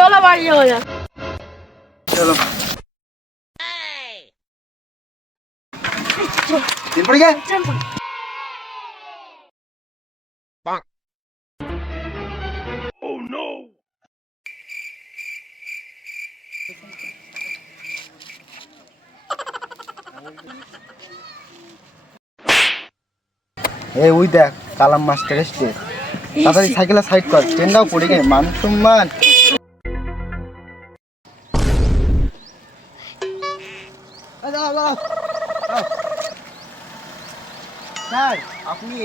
চলো বাড়ি যাওয়া যাক। চলো। দিন পড়ে গে এই ওই দেখ কালাম মাস্টার এসছে। তাড়াতাড়ি সাইকেলে সাইড কর ট্রেনটাও পড়ে গে মান সম্মান।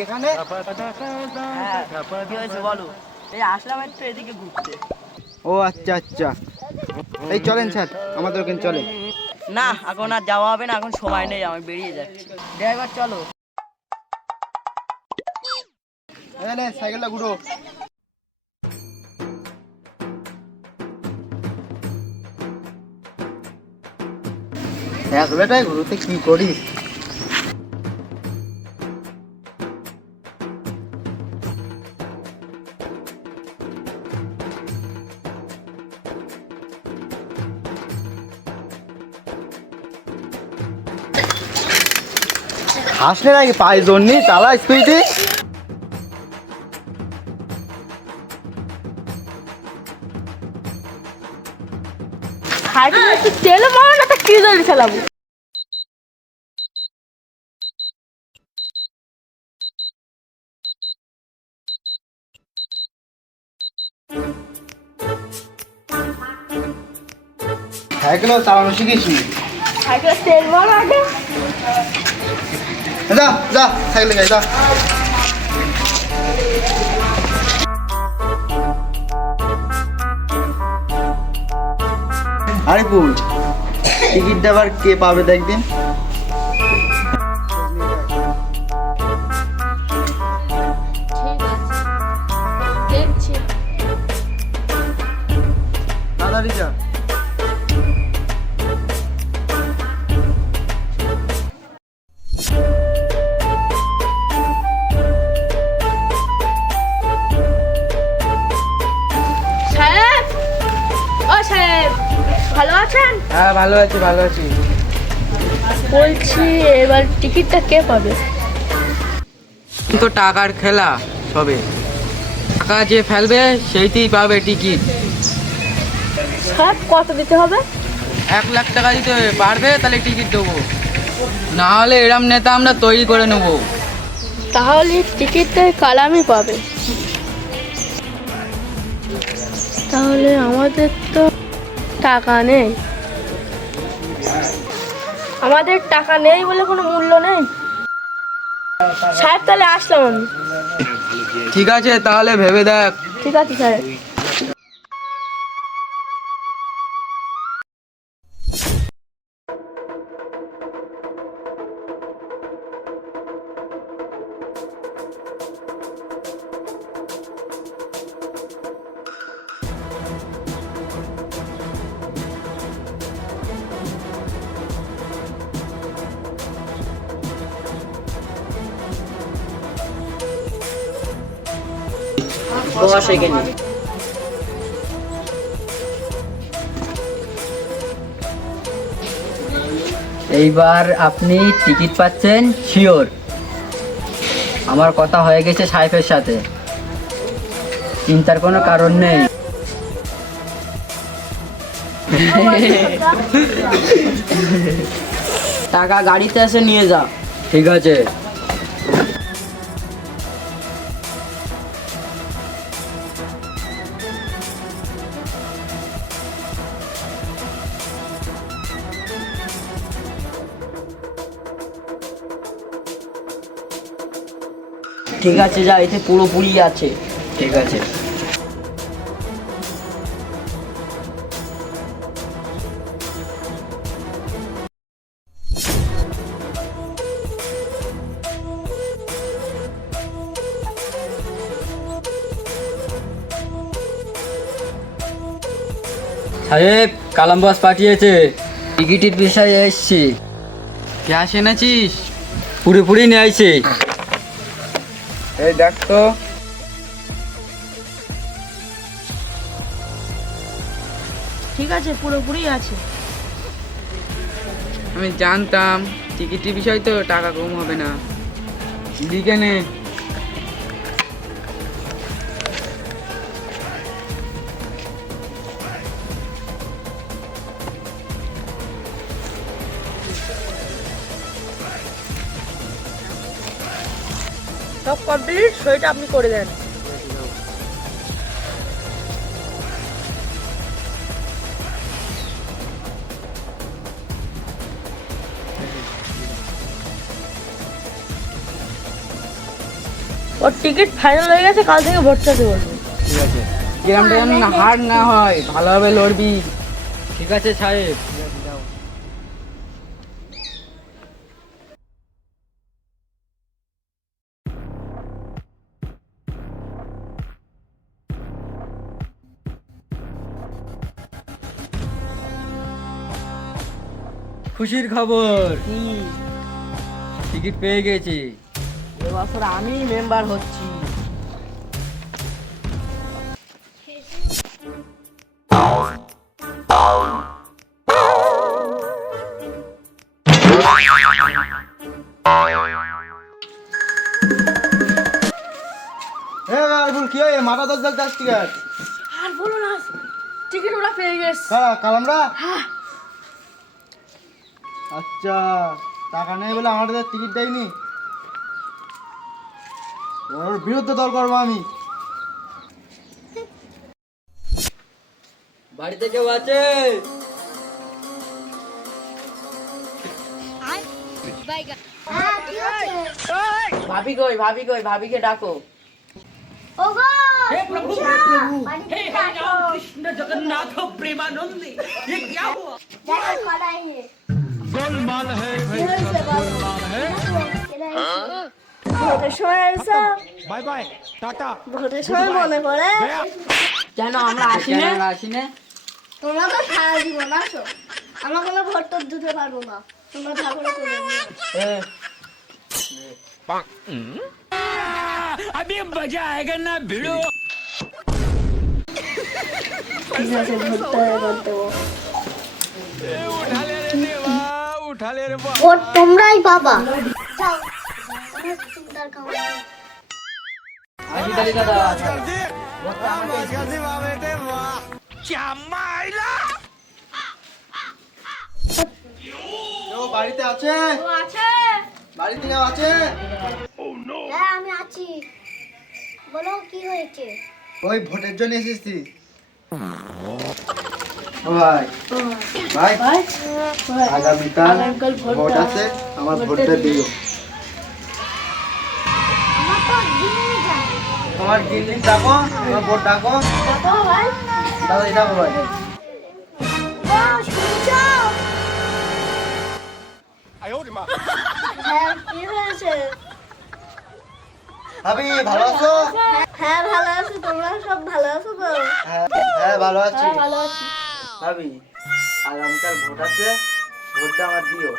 এখানে? কি হয়েছে বলো? এই আসলাম একটু এদিকে ঘুরতে। ও আচ্ছা আচ্ছা। এই চলেন স্যার আমাদের ওখানে চলে। না এখন আর যাওয়া হবে না এখন সময় নেই আমি বেরিয়ে যাচ্ছি। ড্রাইভার চলো। সাইকেলটা ঘুরো। এক বেটাই ঘুরোতে কি করিস? হাসলে নাকি পায়ে জোর নেই? চালা স্পিডে একটু তেলে মারো না তা কি জল চালাবো? সাইকেলও চালানো শিখেছি সাইকেল তেল মারো আগে। যা যা সাইকেলে যাই যা আরে পুল টিকিটটা আবার কে পাবে দেখদিন হ্যাঁ ভালো আছি ভালো আছি। বলছি এবার টিকিটটা কে পাবে? তো টাকার খেলা সবে। টাকা যে ফেলবে সেইতেই পাবে টিকিট। সাহেব কত দিতে হবে? এক লাখ টাকা দিতে হবে পারবে তাহলে টিকিট দেবো। না হলে এরম নেতা আমরা তৈরি করে নেব। তাহলে টিকিটটা কালামই পাবে। তাহলে আমাদের তো টাকা নেই। আমাদের টাকা নেই বলে কোনো মূল্য নেই। সাহেব তাহলে আসলাম আমি। ঠিক আছে তাহলে ভেবে দেখ। ঠিক আছে সাহেব বস এখানে এইবার আপনি টিকিট পাচ্ছেন শিওর। আমার কথা হয়ে গেছে সাইফের সাথে। চিন্তার কোনো কারণ নেই। টাকা গাড়িতে এসে নিয়ে যা। ঠিক আছে। ঠিক আছে যা এতে পুরোপুরি আছে। ঠিক আছে। সাহেব কালাম বাস পাঠিয়েছে। টিকিটের বিষয়ে এসছি। ক্যাশ এনেছিস? পুরোপুরি নিয়ে আইছে। এই দেখ তো। ঠিক আছে পুরোপুরি আছে। আমি জানতাম টিকিটের বিষয় তো টাকা কম হবে না। লিখে নে সব কমপ্লিট সইটা আপনি করে দেন। ওর টিকিট ফাইনাল হয়ে গেছে, কাল থেকে ভোটটাতে বলব ঠিক আছে। গ্রামটা যেন হার না হয়, ভালোভাবে লড়বি। ঠিক আছে, সাহেব। খুশির খবর। টিকিট পেয়ে গেছি। এবছর আমি মেম্বার হচ্ছি। কি হয় মাথা দশ দশ দশ টিকিট আর বলো না টিকিট ওরা পেয়ে গেছে। কারা কালামরা? আচ্ছা টাকা নেই বলে আমাদের টিকিট দেয়নি। ওর বিরুদ্ধে দল করব আমি। বাড়িতে কেউ আছে? ভাবি কই ভাবি কই ভাবিকে ডাকো। ভোটের সময় এসো বাই বাই টাটা। ভোটের সময় মনে পড়ে? কেন আমরা আসি না? আসি না তোমরা তো সারা জীবন আসো। আমরা কোনো ভোট দিতে পারব না। তোমরা ঠাকুর করে যাও আমার চিন্তার কারণ নেই। আসি তালি বাড়িতে আছে? আছে। বাড়িতে কেউ আছে? হ্যাঁ আমি আছি। বলো কি হয়েছে? ওই ভোটের জন্য এসেছি। ও ভাই ভাই আগামীকাল ভোট আছে আমার ভোটটা দিও। তোমার গিন্নি ডাকো তোমার ভোট ডাকো। ভাই দাদা ডাকো ভাই। হ্যাঁ ভাবি ভালো আছো? হ্যাঁ ভালো আছি। তোমরা সব ভালো আছো তো? হ্যাঁ হ্যাঁ ভালো আছি। হ্যাঁ ভালো আছি। ভাবি আগামীকাল ভোট আছে ভোটটা আমার দিও।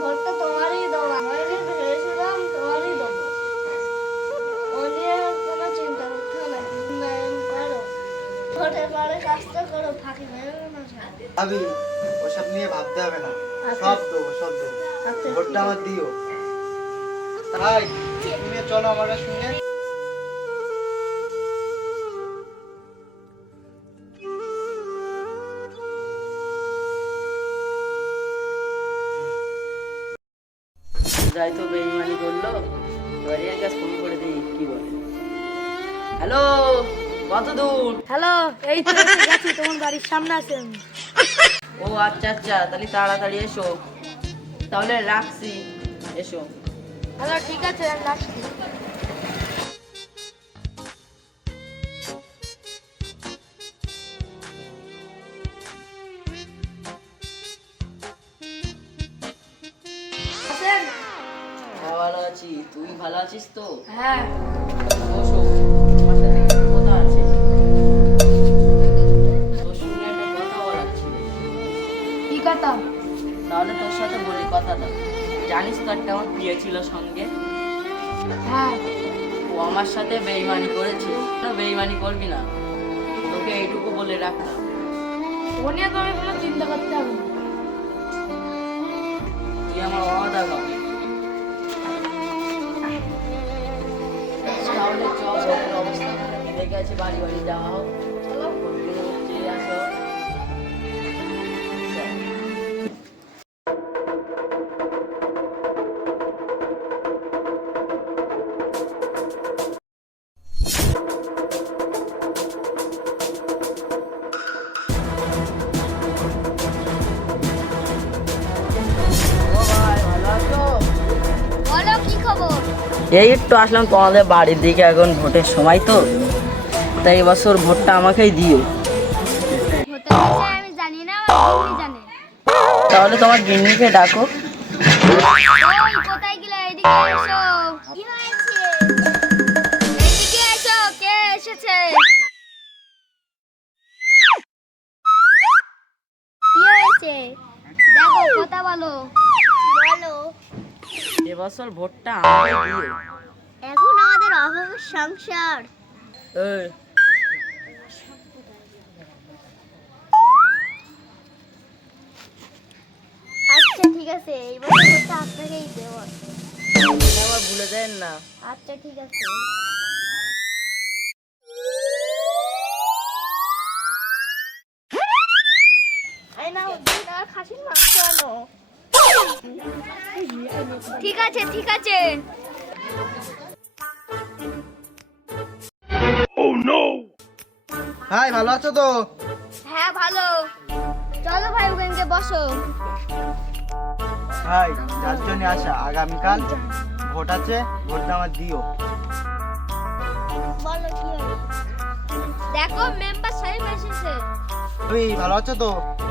ভোটটা তোমারই দেবো আমি ভেবেছিলাম তোমারই দেবো। কোনো চিন্তা করতে হবে করো ভোটের পরে কাজটা করো ফাঁকি মেরো না। ভাবি ওসব নিয়ে ভাবতে হবে না। আচ্ছা। সব দেবো সব দেবো। আচ্ছা ভোটটা আমার দিও। তাই তুমি চলো আমার সঙ্গে যাই তো বেইমানি করল। এবার এর কাছে ফোন করে দিই কি বলে? হ্যালো কত দূর? হ্যালো এই তো গেছি তোমার বাড়ির সামনে আছে আমি। ও আচ্ছা আচ্ছা তাহলে তাড়াতাড়ি এসো। তাহলে রাখছি এসো। হ্যালো ঠিক আছে রাখছি। আছি। তুই ভালো আছিস তো? হ্যাঁ। কথা তোর তাহলে তোর সাথে বলি কথাটা। জানিস তো একটা আমার প্রিয় ছিল সঙ্গে? হ্যাঁ। ও আমার সাথে বেইমানি করেছে। না বেইমানি করবি না। তোকে এইটুকু বলে রাখলাম। ও নিয়ে কোনো চিন্তা করতে হবে। তুই আমার বাবা দাদা তাহলে চ ঘরের অবস্থা খারাপ দেখে আছে বাড়ি বাড়ি যাওয়া হোক চলো ভোটগুলো এই একটু আসলাম, তোমাদের বাড়ির দিকে এখন ভোটের সময় তো। তাই এবছর ভোটটা আমাকেই দিও। তাহলে তোমার গিন্নিকে ডাকো। দেখো, কথা বলো। বলো। এবছর ভোটটা আমাকে দিও এখন আমাদের অভাবের সংসার। আচ্ছা ঠিক আছে এই ভোটটা আপনাকেই দেব। আবার ভুলে দেন না। আচ্ছা ঠিক আছে এই নাও, দুই টাকার খাসির মাংস আনো। ঠিক আছে ঠিক আছে। ভাই ভালো আছো তো? হ্যাঁ ভালো। চলো ভাই ওখানকে বসো। ভাই যার জন্য আসা। আগামীকাল ভোট আছে ভোটটা আমার দিও। বলো কি হলো দেখো মেম্বার সাহেব এসেছে। তুই ভালো আছো তো?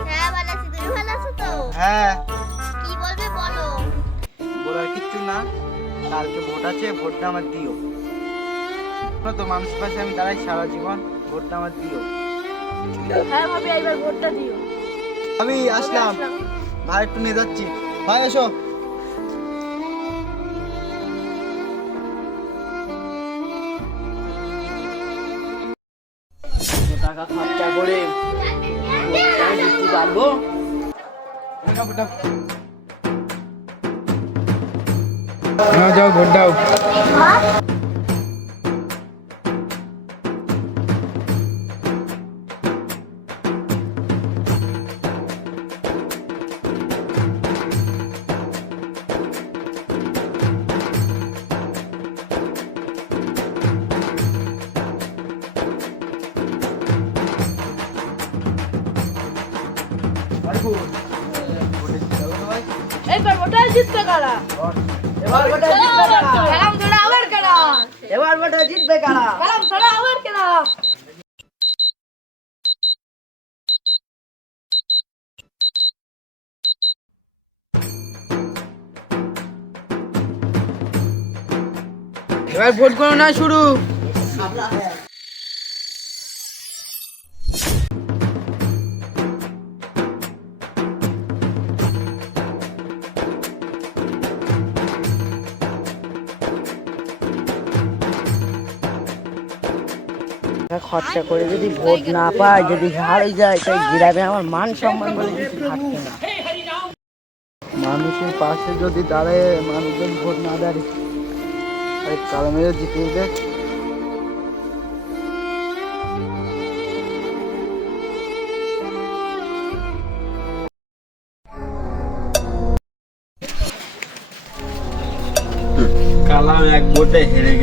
হ্যাঁ ভালো আছি। তুমি ভালো আছো তো? হ্যাঁ। কিচ্ছু না কালকে ভোট আছে ভোটটা আমার দিও। তো মানুষের পাশে আমি দাঁড়াই সারা জীবন ভোটটা আমার দিও। হ্যাঁ ভাবি এইবার ভোটটা দিও। আমি আসলাম। ভাই একটু নিয়ে যাচ্ছি। ভাই এসো। টাকা খরচা করে পারব হ্যাঁ যাও ভোট দাও। এইবার ভোটটা জিততে কারা? এবার ভোটে জিতবে কারা? আবার কারা? এবার ভোট গণনা শুরু। খরচা করে যদি ভোট না পায়, যদি হারে যায়, তাই গ্রামে আমার মান সম্মান বলে কিছু থাকবে না। মানুষের পাশে যদি দাঁড়ায় মানুষের ভোট না দাঁড়িয়ে মেরে জিতিয়ে কালাম এক ভোটে হেরে